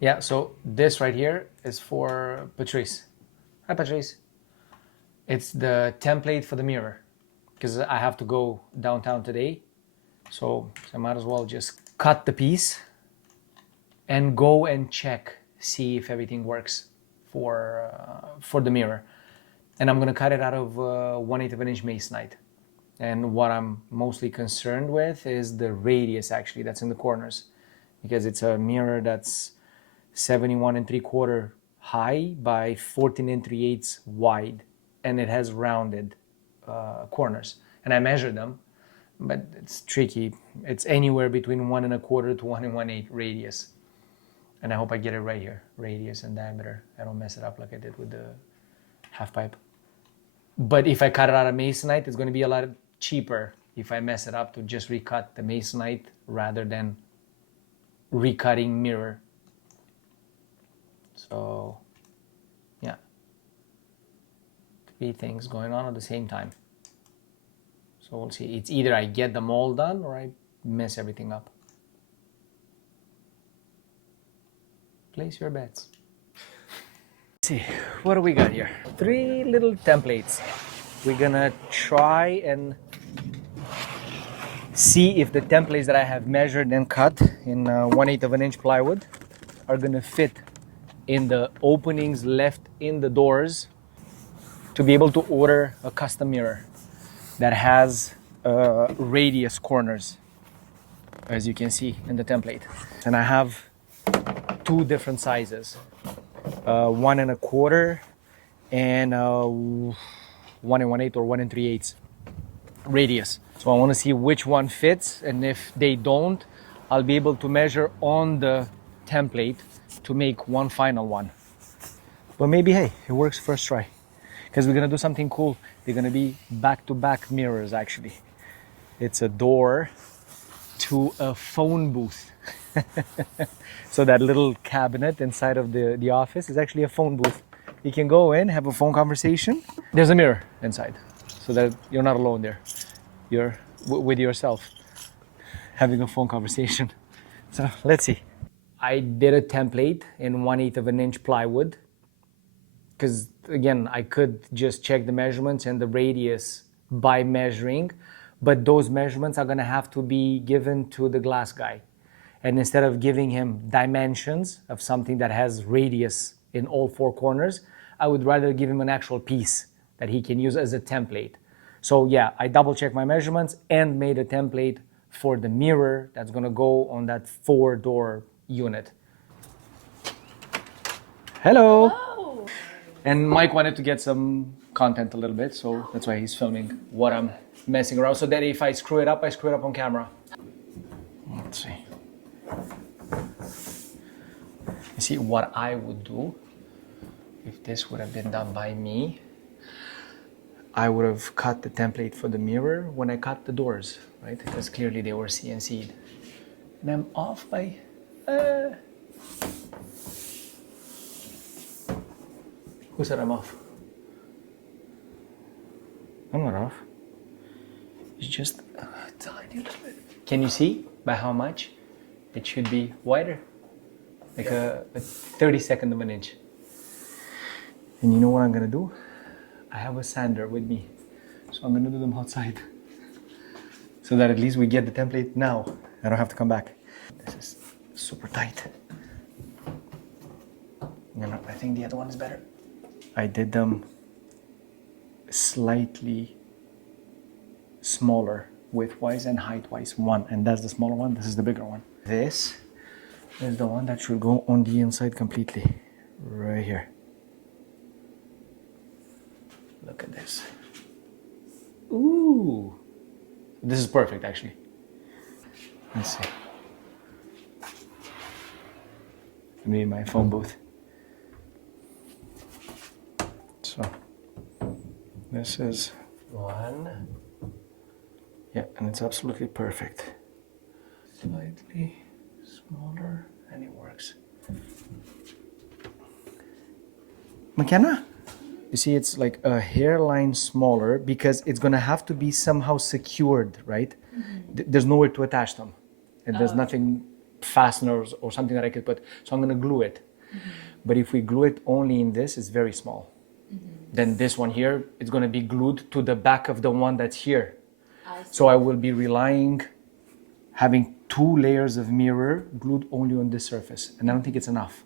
Yeah, so this right here is for Patrice. Hi, Patrice. It's the template for the mirror because I have to go downtown today. So I might as well just cut the piece and go and check, see if everything works for the mirror. And I'm gonna cut it out of 1/8 of an inch masonite. And what I'm mostly concerned with is the radius actually that's in the corners, because it's a mirror that's 71 3/4 high by 14 3/8 wide, and it has rounded corners. And I measured them, but it's tricky. It's anywhere between 1 1/4 to 1 1/8 radius. And I hope I get it right here, radius and diameter. I don't mess it up like I did with the half pipe. But if I cut it out of masonite, it's going to be a lot cheaper if I mess it up to just recut the masonite rather than recutting mirror. So, yeah. 3 things going on at the same time. So we'll see. It's either I get them all done or I mess everything up. Place your bets. Let's see, what do we got here? 3 little templates. We're gonna try and see if the templates that I have measured and cut in 1/8 of an inch plywood are gonna fit in the openings left in the doors to be able to order a custom mirror that has radius corners, as you can see in the template. And I have 2 different sizes, 1 1/4 and 1 1/8 or 1 3/8 radius. So I want to see which one fits, and if they don't, I'll be able to measure on the template to make one final one. But maybe, hey, it works first try, because we're gonna do something cool. They're gonna be back-to-back mirrors actually. It's a door to a phone booth. So that little cabinet inside of the office is actually a phone booth. You can go in, have a phone conversation. There's a mirror inside, so that you're not alone there. You're with yourself, having a phone conversation. So let's see. I did a template in 1/8 of an inch plywood, because again, I could just check the measurements and the radius by measuring, but those measurements are gonna have to be given to the glass guy. And instead of giving him dimensions of something that has radius in all 4 corners, I would rather give him an actual piece that he can use as a template. So yeah, I double checked my measurements and made a template for the mirror that's gonna go on that 4-door unit. Hello. Oh. And Mike wanted to get some content a little bit, so that's why he's filming what I'm messing around, so that if I screw it up on camera. Let's see. You see, what I would do, if this would have been done by me, I would have cut the template for the mirror when I cut the doors, right? Because clearly they were CNC'd. And I'm off by... Who said I'm off? I'm not off. It's just a tiny little bit. Can you see by how much? It should be wider, like a 32nd of an inch. And you know what I'm gonna do? I have a sander with me, so I'm gonna do them outside, so that at least we get the template now. I don't have to come back. This is super tight. No, I think the other one is better. I did them slightly smaller width-wise and height-wise. One, and that's the smaller one. This is the bigger one. This is the one that should go on the inside completely, right here. Look at this. Ooh, this is perfect actually. Let's see. I made my phone booth. So this is one. Yeah, and it's absolutely perfect. Slightly smaller, and it works. McKenna? You see, it's like a hairline smaller because it's gonna have to be somehow secured, right? Mm-hmm. There's nowhere to attach them, and there's nothing fasteners or something that I could put. So I'm gonna glue it. But if we glue it only in this, it's very small. Then this one here, it's gonna be glued to the back of the one that's here. So I will be relying, having 2 layers of mirror glued only on this surface. And I don't think it's enough.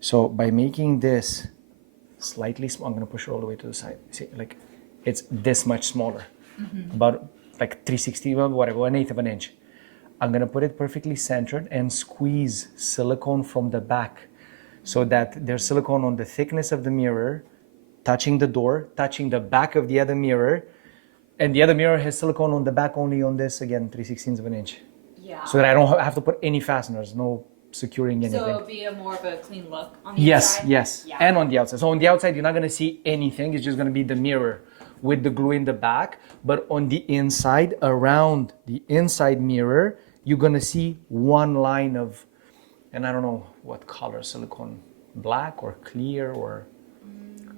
So by making this slightly small, I'm gonna push it all the way to the side. See, like it's this much smaller, about like 3/16, whatever, 1/8 of an inch. I'm gonna put it perfectly centered and squeeze silicone from the back so that there's silicone on the thickness of the mirror, touching the door, touching the back of the other mirror, and the other mirror has silicone on the back only on this, again, 3/16 of an inch. Yeah. So that I don't have to put any fasteners, no securing anything. So it'll be a more of a clean look on the Yes, inside? yes, Yeah. and on the outside. So on the outside, you're not gonna see anything. It's just gonna be the mirror with the glue in the back. But on the inside, around the inside mirror, you're gonna see one line of, and I don't know what color, silicone, black or clear or,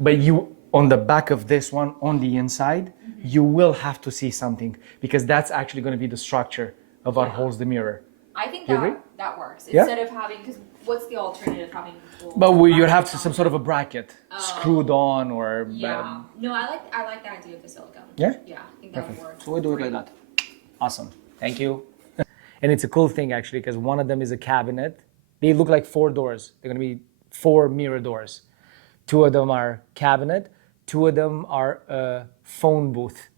but you, on the back of this one, on the inside, you will have to see something because that's actually gonna be the structure of what holds the mirror. I think You agree? that works. Yeah? Instead of having, because what's the alternative having? But you'd have some sort of a bracket screwed on or. Yeah. No, I like the idea of the silicone. Yeah? Yeah, I think that would work. So we do it like that. Awesome. Thank you. And it's a cool thing actually because one of them is a cabinet. They look like 4 doors. They're going to be 4 mirror doors. 2 of them are cabinet. 2 of them are a phone booth,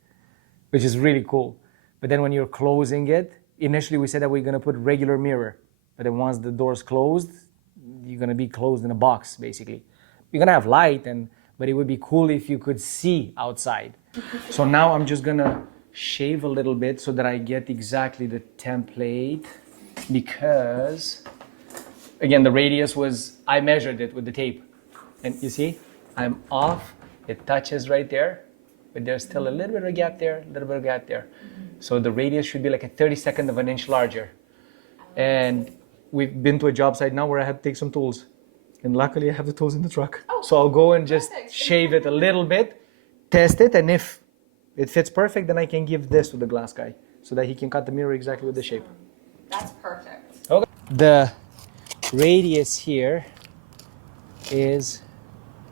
which is really cool. But then when you're closing it, initially we said that we're going to put regular mirror. But then once the door's closed, you're going to be closed in a box basically. You're going to have light, but it would be cool if you could see outside. So now I'm just going to shave a little bit so that I get exactly the template because, again, the radius was, I measured it with the tape. And you see, I'm off, it touches right there, but there's still a little bit of a gap there, a little bit of a gap there. So the radius should be like a 32nd of an inch larger. And we've been to a job site now where I had to take some tools. And luckily I have the tools in the truck. So I'll go and just shave it a little bit, test it, and if it fits perfect, then I can give this to the glass guy so that he can cut the mirror exactly with the shape. That's perfect. Okay. The radius here is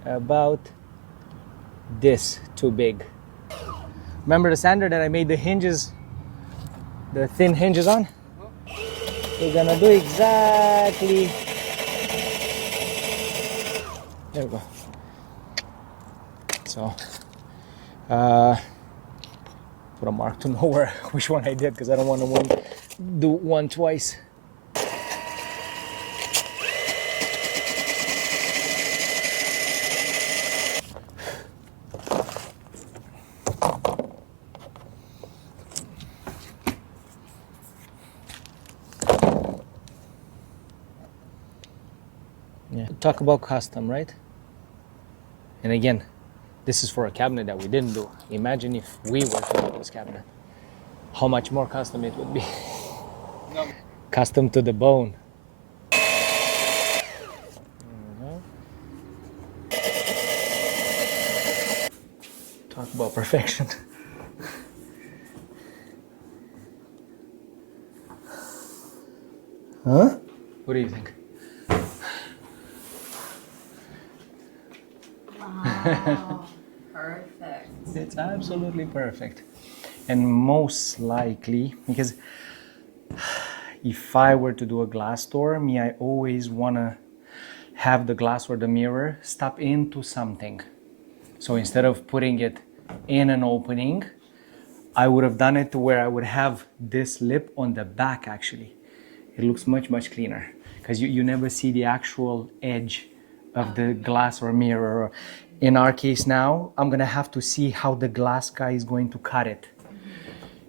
about this too big. Remember the sander that I made the hinges, the thin hinges on? We're gonna do exactly, there we go. So, put a mark to know where, which one I did because I don't want to do one twice. Yeah. Talk about custom, right? And again, this is for a cabinet that we didn't do. Imagine if we were to do this cabinet. How much more custom it would be. No. Custom to the bone. Talk about perfection. Huh? What do you think? Wow. Perfect. It's absolutely perfect. And most likely, because if I were to do a glass door, I always want to have the glass or the mirror stop into something. So instead of putting it in an opening, I would have done it to where I would have this lip on the back actually. It looks much, much cleaner because you never see the actual edge of the glass or mirror. In our case now, I'm gonna have to see how the glass guy is going to cut it.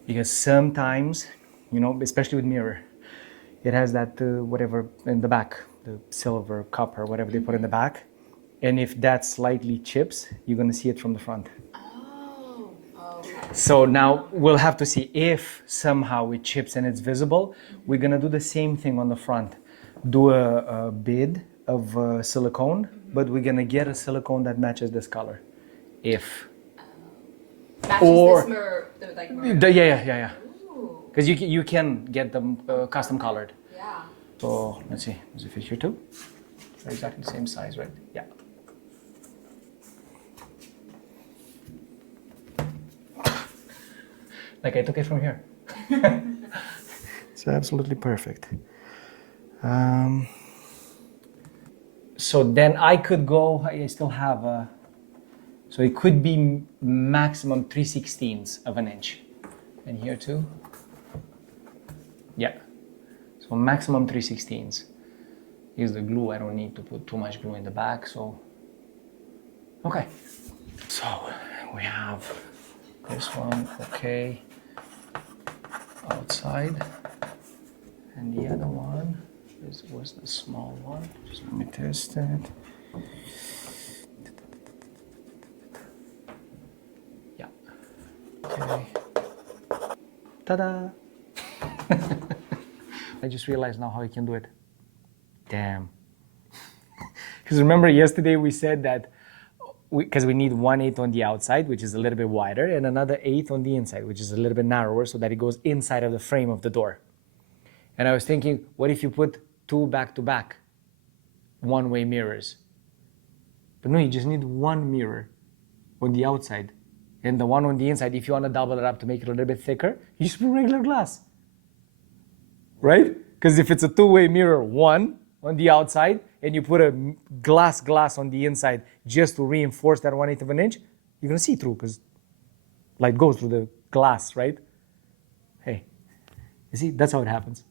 Because sometimes, you know, especially with mirror, it has that whatever in the back, the silver copper, whatever they put in the back. And if that slightly chips, you're gonna see it from the front. Oh, okay. So now we'll have to see if somehow it chips and it's visible. We're gonna do the same thing on the front. Do a bid of silicone, but we're gonna get a silicone that matches this color. If. Matches Or- this mirror, like mirror. Yeah. Ooh, Because you can get them custom colored. yeah. So let's see, does it fit here too? They're exactly the same size, right? Yeah. Like I took it from here. It's absolutely perfect. So then I could go, I still have a, so it could be maximum 3/16 of an inch. And here too. Yeah. So maximum 3/16. Here's the glue. I don't need to put too much glue in the back, so. Okay. So we have this one, okay. Outside. And the other one was the small one. Just let me test it. Yeah. Okay. Ta-da! I just realized now how you can do it. Damn. Because remember yesterday we said that because we need 1/8 on the outside, which is a little bit wider, and another 1/8 on the inside, which is a little bit narrower, so that it goes inside of the frame of the door. And I was thinking, what if you put 2 back-to-back one-way mirrors? But no, you just need 1 mirror on the outside. And the one on the inside, if you want to double it up to make it a little bit thicker, you just put regular glass. Right? Because if it's a 2-way mirror, 1 on the outside, and you put a glass on the inside just to reinforce that 1/8 of an inch, you're going to see through because light goes through the glass, right? Hey, you see, that's how it happens.